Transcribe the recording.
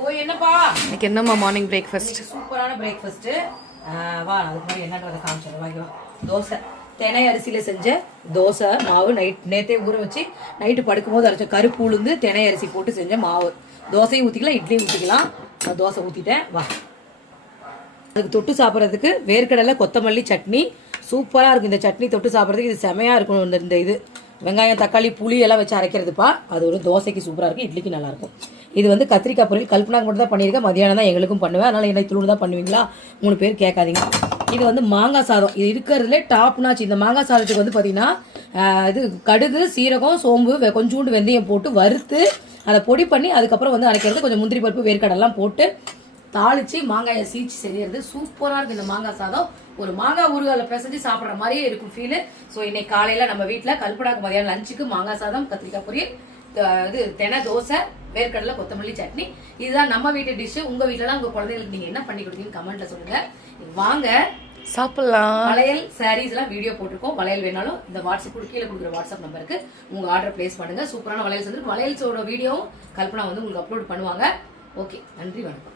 ஓ என்னப்பா இன்னைக்கு என்னம்மா மார்னிங் பிரேக்ஃபாஸ்ட்? சூப்பரான பிரேக்ஃபாஸ்ட். வா அதுக்கு முன்னாடி என்னன்றதை காமிச்சிடறேன். வாங்கிவா. தோசை தினை அரிசியில் செஞ்ச தோசை மாவு. நேற்றே ஊற வச்சு நைட்டு படுக்கும்போது அரைச்ச கருப்பு உளுந்து தினை அரிசி போட்டு செஞ்ச மாவு. தோசையும் ஊற்றிக்கலாம், இட்லியும் ஊற்றிக்கலாம். நான் தோசை ஊற்றிட்டேன். வா, அதுக்கு தொட்டு சாப்பிட்றதுக்கு வேர்க்கடலை கொத்தமல்லி சட்னி சூப்பராக இருக்கும். இந்த சட்னி தொட்டு சாப்பிட்றதுக்கு இது செமையாக இருக்கும். இந்த இது வெங்காயம் தக்காளி புளி எல்லாம் வச்சு அரைக்கிறதுப்பா. அது ஒரு தோசைக்கு சூப்பராக இருக்கும், இட்லிக்கு நல்லாயிருக்கும். இது வந்து கத்திரிக்காய் பொரியல் கல்பனாக்கு மட்டும் தான் பண்ணியிருக்கேன். மதியானம் தான் எங்களுக்கும் பண்ணுவேன். அதனால் என்னை துளூர் தான் பண்ணுவீங்களா 3 பேர் கேட்காதீங்க. இது வந்து மாங்காய் சாதம். இது இருக்கிறதுலே டாப்னாச்சு. இந்த மாங்காய் சாதத்துக்கு வந்து பார்த்தீங்கன்னா இது கடுகு சீரகம் சோம்பு கொஞ்சோண்டு வெந்தயம் போட்டு வறுத்து அதை பொடி பண்ணி அதுக்கப்புறம் வந்து அரைக்கிறது. கொஞ்சம் முந்திரி பருப்பு வேர்க்கடெல்லாம் போட்டு தாளிச்சு மாங்காயை சீச்சு செய்யறது சூப்பராக இருக்குது. இந்த மாங்காய் சாதம் ஒரு மாங்காய் ஊறுகாயில் பிசைஞ்சு சாப்பிட்ற மாதிரியே இருக்கும் ஃபீலு. ஸோ இன்னைக்கு காலையில் நம்ம வீட்டில் கல்பனாக்கு மதியானம் லஞ்சுக்கு மாங்காய் சாதம் கத்திரிக்காய் பொரியல் இது தினை தோசை வேர்க்கடலை கொத்தமல்லி சட்னி. இதுதான் நம்ம வீட்டு டிஷ்ஷு. உங்கள் வீட்டிலலாம் உங்கள் குழந்தைங்களுக்கு நீங்கள் என்ன பண்ணி கொடுத்தீங்கன்னு கமெண்ட்டில் சொல்லுங்கள். வாங்க சாப்பிடலாம். வளையல் சாரீஸ் எல்லாம் வீடியோ போட்டிருக்கோம். வளையல் வேணாலும் இந்த வாட்ஸ்அப் கீழே கொடுக்குற வாட்ஸ்அப் நம்பருக்கு உங்கள் ஆர்டர் பிளேஸ் பண்ணுங்கள். சூப்பரான வளையல்ஸ் வந்து வளையல்ஸோட வீடியோவும் கல்பனா வந்து உங்களுக்கு அப்லோட் பண்ணுவாங்க. ஓகே, நன்றி, வணக்கம்.